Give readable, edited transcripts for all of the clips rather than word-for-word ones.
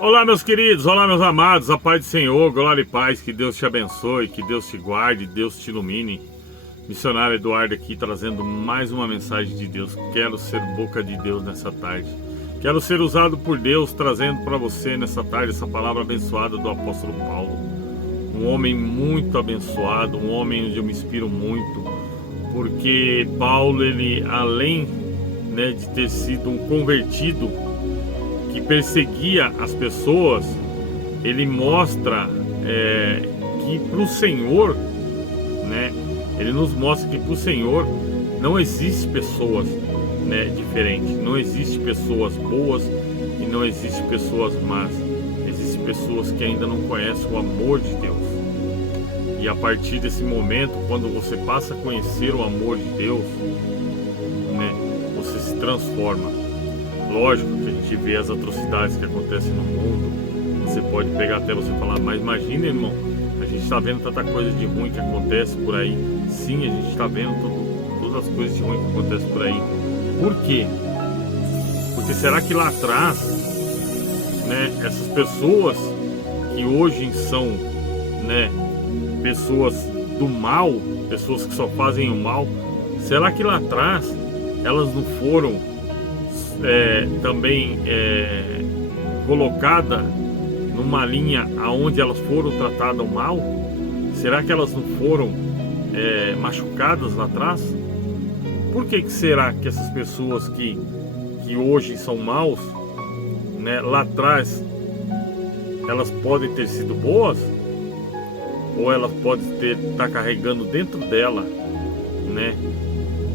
Olá, meus queridos, olá, meus amados, a paz do Senhor, glória e paz, que Deus te abençoe, que Deus te guarde, Deus te ilumine. Missionário Eduardo aqui trazendo mais uma mensagem de Deus. Quero ser boca de Deus nessa tarde. Quero ser usado por Deus, trazendo para você nessa tarde essa palavra abençoada do apóstolo Paulo. Um homem muito abençoado, um homem onde eu me inspiro muito, porque Paulo, ele além de ter sido um convertido que perseguia as pessoas, ele mostra que para o Senhor, ele nos mostra que para o Senhor não existe pessoas diferentes, não existe pessoas boas e não existe pessoas más, existem pessoas que ainda não conhecem o amor de Deus. E a partir desse momento, quando você passa a conhecer o amor de Deus, você se transforma. Lógico que a gente vê as atrocidades que acontecem no mundo. Você pode pegar até você falar, mas imagina, irmão, a gente está vendo tanta coisa de ruim que acontece por aí. Sim, a gente está vendo todas as coisas de ruim que acontecem por aí. Por quê? Porque será que lá atrás, essas pessoas que hoje são, pessoas do mal, pessoas que só fazem o mal, será que lá atrás elas não foram também colocada numa linha aonde elas foram tratadas mal? Será que elas não foram machucadas lá atrás? Por que será que essas pessoas que hoje são maus, lá atrás elas podem ter sido boas? Ou elas podem estar carregando dentro dela,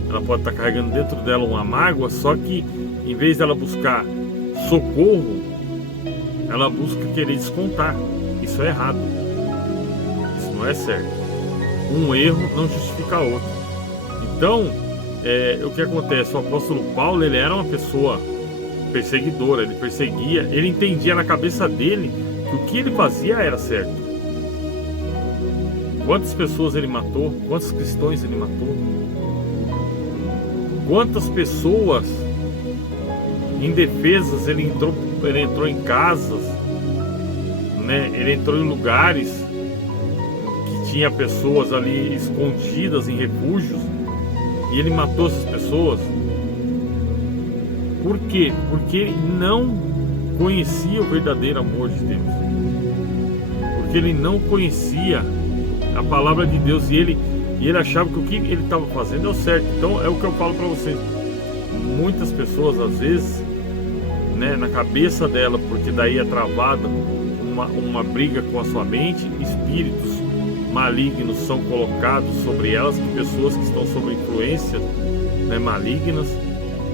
ela pode estar carregando dentro dela uma mágoa, só que em vez dela buscar socorro, ela busca querer descontar. Isso é errado. Isso não é certo. Um erro não justifica outro. Então, o que acontece? O apóstolo Paulo, ele era uma pessoa perseguidora. Ele perseguia, ele entendia na cabeça dele que o que ele fazia era certo. Quantas pessoas ele matou? Quantos cristãos ele matou? Quantas pessoas indefesas ele entrou em casas, ele entrou em lugares que tinha pessoas ali escondidas em refúgios e ele matou essas pessoas. Por quê? Porque ele não conhecia o verdadeiro amor de Deus, porque ele não conhecia a palavra de Deus e ele achava que o que ele estava fazendo é o certo. Então é o que eu falo para vocês. Muitas pessoas às vezes, na cabeça dela, porque daí é travada uma briga com a sua mente, espíritos malignos são colocados sobre elas, pessoas que estão sob influências malignas,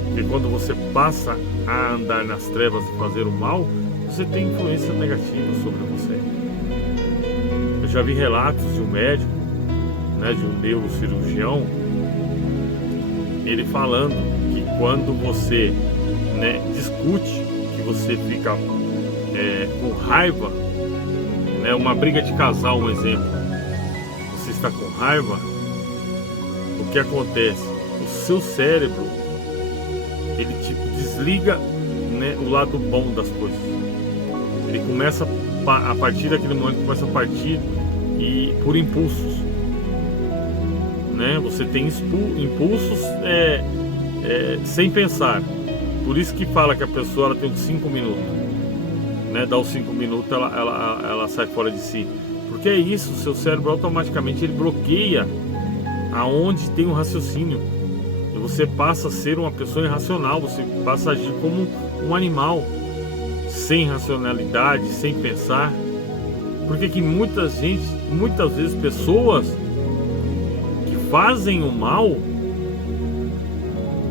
porque quando você passa a andar nas trevas e fazer o mal, você tem influência negativa sobre você. Eu já vi relatos de um médico, de um neurocirurgião, ele falando que quando você discute, que você fica com raiva, uma briga de casal, um exemplo, você está com raiva, o que acontece? O seu cérebro, ele desliga o lado bom das coisas. Ele começa a partir daquele momento, começa a partir por impulsos. Você tem impulsos sem pensar. Por isso que fala que a pessoa ela tem 5 minutos, dá os 5 minutos ela sai fora de si, porque é isso, o seu cérebro automaticamente ele bloqueia aonde tem um raciocínio e você passa a ser uma pessoa irracional, você passa a agir como um animal, sem racionalidade, sem pensar. Porque que muitas vezes pessoas que fazem o mal,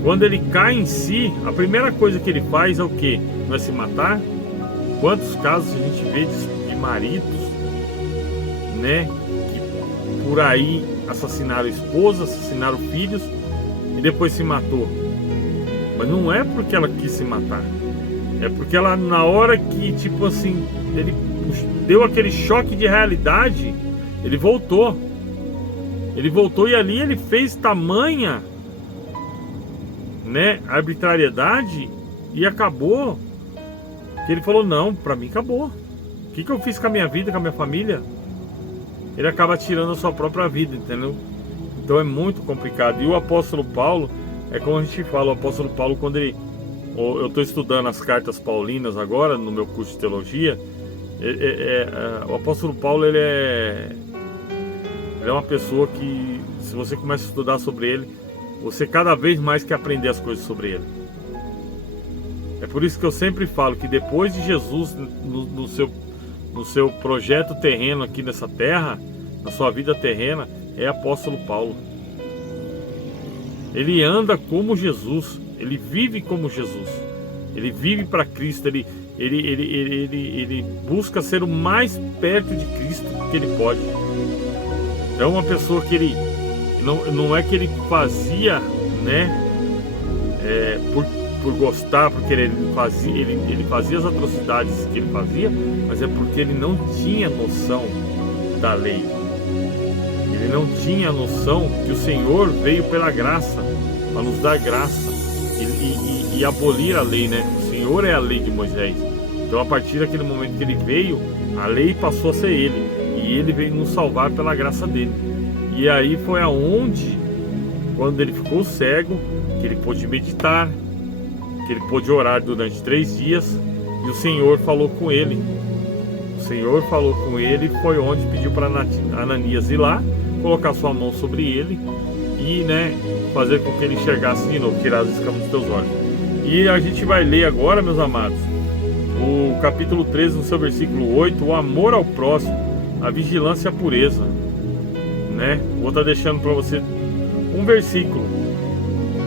quando ele cai em si, a primeira coisa que ele faz é o quê? Não é se matar? Quantos casos a gente vê de maridos, que por aí assassinaram esposa, assassinaram filhos e depois se matou. Mas não é porque ela quis se matar, é porque ela, na hora que ele deu aquele choque de realidade, ele voltou e ali ele fez tamanha arbitrariedade e acabou Que ele falou, não, para mim acabou. O que eu fiz com a minha vida, com a minha família? Ele acaba tirando a sua própria vida, entendeu? Então é muito complicado. E o apóstolo Paulo, é como a gente fala, o apóstolo Paulo, quando ele... Eu estou estudando as cartas paulinas agora, no meu curso de teologia. O apóstolo Paulo, ele é uma pessoa que, se você começa a estudar sobre ele, você cada vez mais quer aprender as coisas sobre ele. É por isso que eu sempre falo que depois de Jesus, no seu projeto terreno aqui nessa terra, na sua vida terrena, é apóstolo Paulo. Ele anda como Jesus, ele vive como Jesus, ele vive para Cristo, ele busca ser o mais perto de Cristo que ele pode. É uma pessoa que ele não é que ele fazia, né, por gostar, porque ele fazia as atrocidades que ele fazia, mas é porque ele não tinha noção da lei. Ele não tinha noção que o Senhor veio pela graça, para nos dar graça e abolir a lei, né? O Senhor é a lei de Moisés. Então, a partir daquele momento que ele veio, a lei passou a ser ele, e ele veio nos salvar pela graça dele. E aí foi aonde, quando ele ficou cego, que ele pôde meditar, que ele pôde orar durante 3 dias, e o Senhor falou com ele. O Senhor falou com ele, foi onde pediu para Ananias ir lá, colocar sua mão sobre ele e, né, fazer com que ele enxergasse de novo, tirar as escamas dos teus olhos. E a gente vai ler agora, meus amados, o capítulo 13, no seu versículo 8, o amor ao próximo, a vigilância e a pureza, né? Vou estar deixando para você um versículo,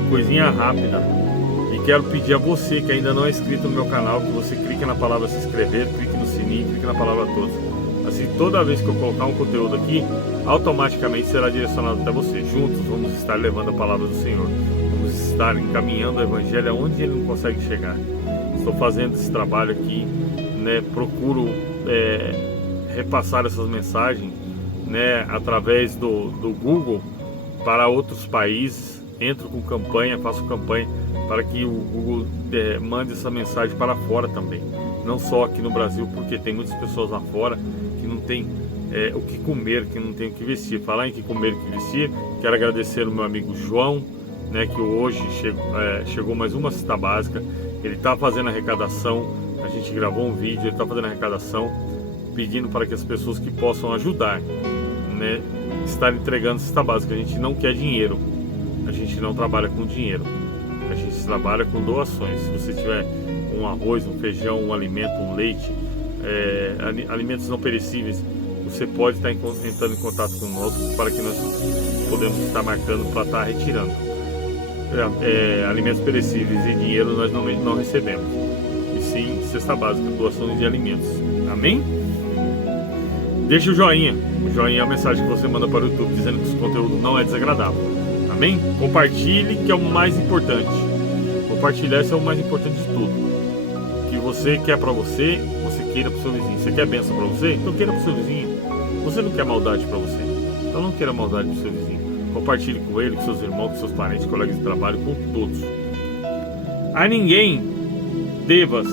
coisinha rápida, e quero pedir a você que ainda não é inscrito no meu canal, que você clique na palavra se inscrever, clique no sininho, clique na palavra todos. Assim, toda vez que eu colocar um conteúdo aqui, automaticamente será direcionado até você. Juntos vamos estar levando a palavra do Senhor, vamos estar encaminhando o Evangelho aonde ele não consegue chegar. Estou fazendo esse trabalho aqui, né? Procuro repassar essas mensagens, né, através do Google para outros países. Entro com campanha, faço campanha para que o Google mande essa mensagem para fora também, não só aqui no Brasil, porque tem muitas pessoas lá fora que não tem o que comer, que não tem o que vestir. Falar em que comer e o que vestir, quero agradecer o meu amigo João, né, que hoje chegou mais uma cesta básica. Ele está fazendo a arrecadação, a gente gravou um vídeo, ele está fazendo a arrecadação, pedindo para que as pessoas que possam ajudar, né, estar entregando cesta básica. A gente não quer dinheiro, a gente não trabalha com dinheiro, a gente trabalha com doações. Se você tiver um arroz, um feijão, um alimento, um leite, alimentos não perecíveis, você pode estar entrando em contato conosco para que nós podemos estar marcando para estar retirando. Alimentos perecíveis e dinheiro nós não recebemos, e sim cesta básica, doações de alimentos. Amém? Deixa o joinha é a mensagem que você manda para o YouTube dizendo que esse conteúdo não é desagradável. Amém? Compartilhe, que é o mais importante. Compartilhar é o mais importante de tudo. Que você quer para você, você queira para o seu vizinho. Você quer bênção para você? Então queira para o seu vizinho. Você não quer maldade para você, então não queira maldade para o seu vizinho. Compartilhe com ele, com seus irmãos, com seus parentes, colegas de trabalho, com todos. A ninguém devas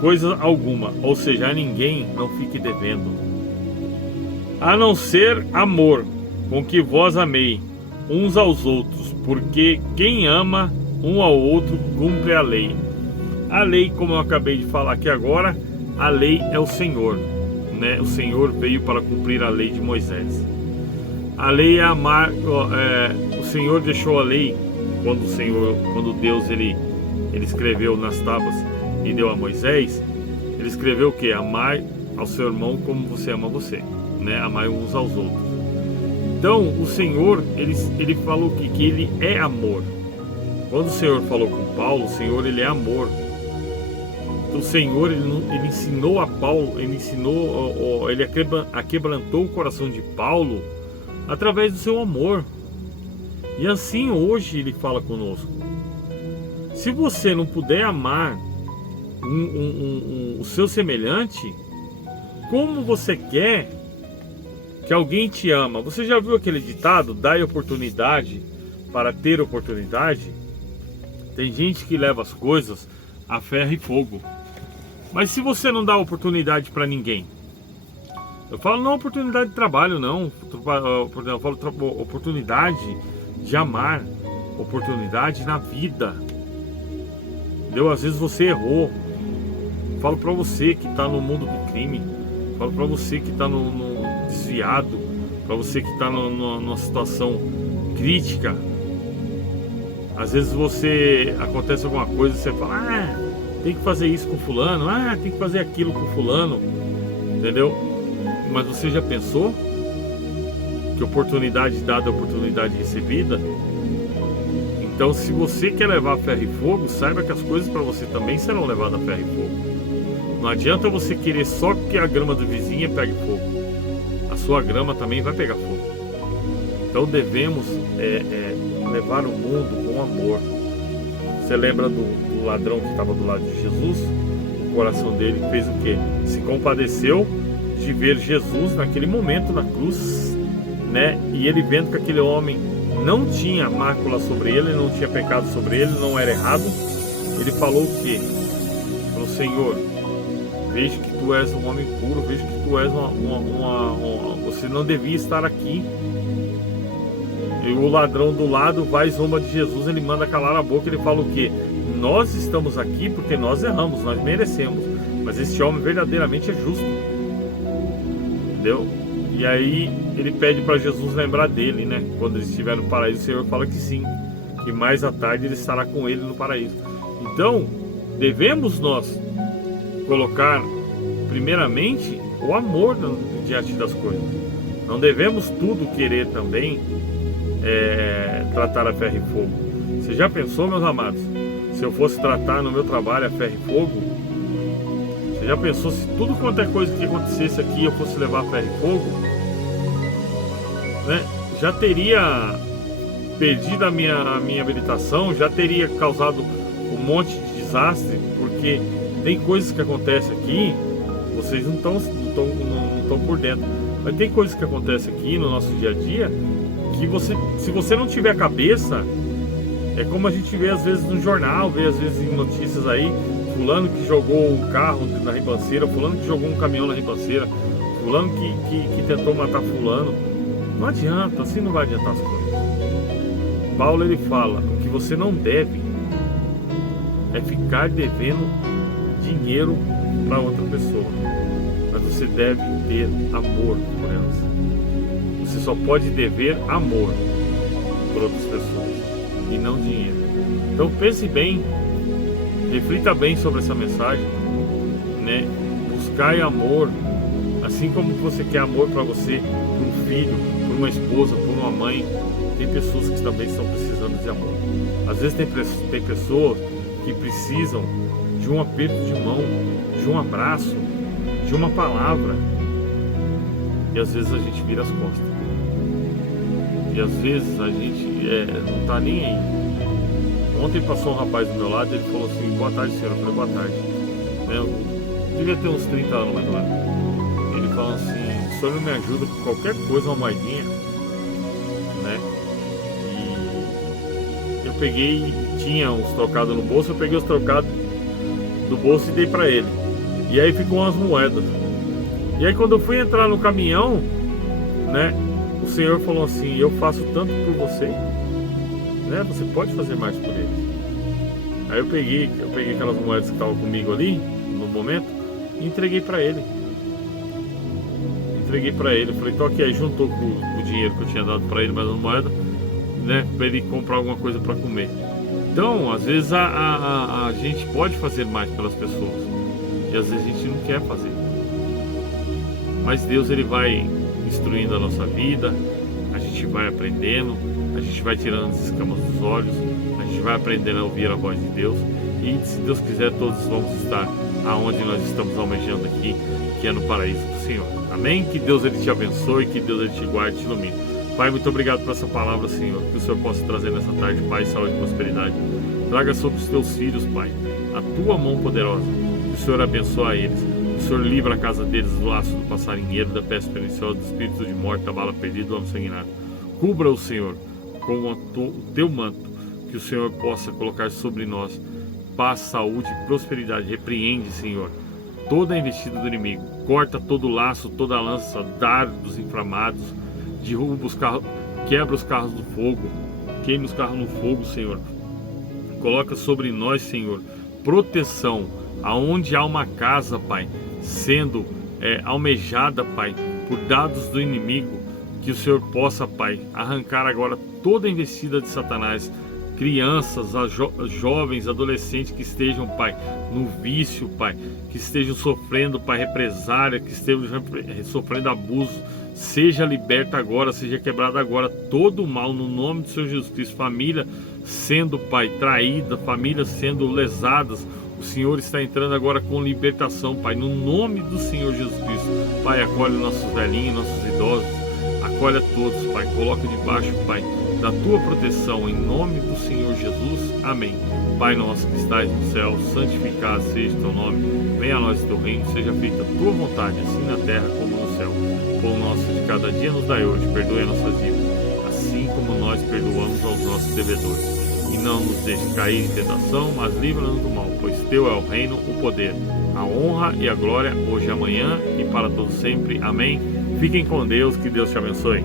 coisa alguma, ou seja, a ninguém não fique devendo, a não ser amor, com que vós amei uns aos outros, porque quem ama um ao outro cumpre a lei. A lei, como eu acabei de falar aqui agora, a lei é o Senhor, né? O Senhor veio para cumprir a lei de Moisés. A lei é amar. O Senhor deixou a lei quando Deus ele escreveu nas tábuas e deu a Moisés. Ele escreveu o que? Amar ao seu irmão como você ama você, né? Amar uns aos outros. Então o Senhor ele falou que ele é amor. Quando o Senhor falou com Paulo, o Senhor ele é amor. Então, o Senhor ele ensinou a Paulo, ele aquebrantou o coração de Paulo através do seu amor. E assim hoje ele fala conosco. Se você não puder amar o seu semelhante, como você quer que alguém te ama? Você já viu aquele ditado, dai oportunidade para ter oportunidade? Tem gente que leva as coisas a ferro e fogo. Mas se você não dá oportunidade para ninguém, eu falo não oportunidade de trabalho, não. Eu falo oportunidade de amar, oportunidade na vida. Entendeu? Às vezes você errou. Falo para você que está no mundo do crime. Falo para você que está no desviado. Para você que está numa situação crítica. Às vezes acontece alguma coisa e você fala, tem que fazer isso com fulano, tem que fazer aquilo com fulano, entendeu? Mas você já pensou que oportunidade dada é oportunidade recebida? Então, se você quer levar ferro e fogo, saiba que as coisas para você também serão levadas a ferro e fogo. Não adianta você querer só que a grama do vizinho pegue fogo. A sua grama também vai pegar fogo. Então devemos levar o mundo com amor. Você lembra do ladrão que estava do lado de Jesus? O coração dele fez o quê? Se compadeceu de ver Jesus naquele momento na cruz, né? E ele vendo que aquele homem não tinha mácula sobre ele, não tinha pecado sobre ele, não era errado, ele falou o quê? Falou, Senhor, vejo que tu és um homem puro, vejo que tu és você não devia estar aqui. E o ladrão do lado vai zomba de Jesus, ele manda calar a boca, ele fala o quê? Nós estamos aqui porque nós erramos, nós merecemos, mas esse homem verdadeiramente é justo. Entendeu? E aí ele pede para Jesus lembrar dele, né? Quando ele estiver no paraíso, o Senhor fala que sim, que mais à tarde ele estará com ele no paraíso. Então, devemos nós colocar primeiramente o amor diante das coisas. Não devemos tudo querer também tratar a ferro e fogo. Você já pensou, meus amados, se eu fosse tratar no meu trabalho a ferro e fogo? Você já pensou se tudo quanto é coisa que acontecesse aqui eu fosse levar a ferro e fogo? Né? Já teria perdido a minha habilitação, já teria causado um monte de desastre, porque tem coisas que acontecem aqui, vocês não estão por dentro, mas tem coisas que acontecem aqui no nosso dia a dia que se você não tiver cabeça, é como a gente vê às vezes no jornal, vê às vezes em notícias aí, fulano que jogou um carro na ribanceira, fulano que jogou um caminhão na ribanceira, fulano que tentou matar fulano. Não adianta, assim não vai adiantar as coisas. Paulo ele fala, o que você não deve é ficar devendo dinheiro para outra pessoa, mas você deve ter amor por elas. Você só pode dever amor por outras pessoas e não dinheiro. Então pense bem, reflita bem sobre essa mensagem, né? Buscai amor, assim como você quer amor para você, por um filho, por uma esposa, por uma mãe. Tem pessoas que também estão precisando de amor. Às vezes tem pessoas que precisam de um aperto de mão, de um abraço, de uma palavra. E às vezes a gente vira as costas. E às vezes a gente não tá nem aí. Ontem passou um rapaz do meu lado e ele falou assim, boa tarde senhora, eu falei, boa tarde. Eu devia ter uns 30 anos mais ou menos. Ele falou assim, o senhor não me ajuda com qualquer coisa, uma moedinha, né? E eu peguei, tinha uns trocados no bolso, eu peguei os trocados do bolso e dei pra ele. E aí ficou umas moedas. E aí quando eu fui entrar no caminhão, né? O Senhor falou assim, eu faço tanto por você, né? Você pode fazer mais por ele. Aí eu peguei aquelas moedas que estavam comigo ali, no momento, e entreguei pra ele. Falei, toque aí, juntou com o dinheiro que eu tinha dado pra ele, mais uma moeda, né? Pra ele comprar alguma coisa pra comer. Então, às vezes a gente pode fazer mais pelas pessoas, e às vezes a gente não quer fazer. Mas Deus, ele vai instruindo a nossa vida, a gente vai aprendendo, a gente vai tirando as escamas dos olhos, a gente vai aprendendo a ouvir a voz de Deus, e se Deus quiser todos vamos estar aonde nós estamos almejando aqui, que é no paraíso do Senhor. Amém? Que Deus ele te abençoe, que Deus ele te guarde e te ilumine. Pai, muito obrigado por essa palavra, Senhor, que o Senhor possa trazer nessa tarde paz, saúde e prosperidade. Traga sobre os teus filhos, Pai, a tua mão poderosa, que o Senhor abençoe eles. O Senhor livra a casa deles do laço do passarinheiro, da peste perniciosa, do espírito de morte, da bala perdida, do homem sanguinário. Cubra o Senhor com o teu manto, que o Senhor possa colocar sobre nós paz, saúde e prosperidade. Repreende, Senhor, toda a investida do inimigo. Corta todo laço, toda lança, dardos inflamados, derruba os carros, quebra os carros do fogo, queima os carros no fogo, Senhor. Coloca sobre nós, Senhor, proteção, aonde há uma casa, Pai, sendo almejada, Pai, por dados do inimigo, que o Senhor possa, Pai, arrancar agora toda a investida de Satanás. Crianças, jovens, adolescentes que estejam, Pai, no vício, Pai, que estejam sofrendo, Pai, represália, que estejam sofrendo abuso, seja liberta agora, seja quebrada agora todo o mal no nome do Senhor Jesus Cristo. Família sendo, Pai, traída, famílias sendo lesadas, o Senhor está entrando agora com libertação, Pai, no nome do Senhor Jesus Cristo. Pai, acolhe nossos velhinhos, nossos idosos, acolhe a todos, Pai, coloca debaixo, Pai, da tua proteção, em nome do Senhor Jesus, amém. Pai nosso que estais no céu, santificado seja o teu nome, venha a nós o teu reino, seja feita a tua vontade, assim na terra como no céu. O pão nosso de cada dia nos dai hoje, perdoe as nossas dívidas, assim como nós perdoamos aos nossos devedores. E não nos deixe cair em tentação, mas livra-nos do mal, pois teu é o reino, o poder, a honra e a glória, hoje e amanhã e para todos sempre, amém. Fiquem com Deus, que Deus te abençoe.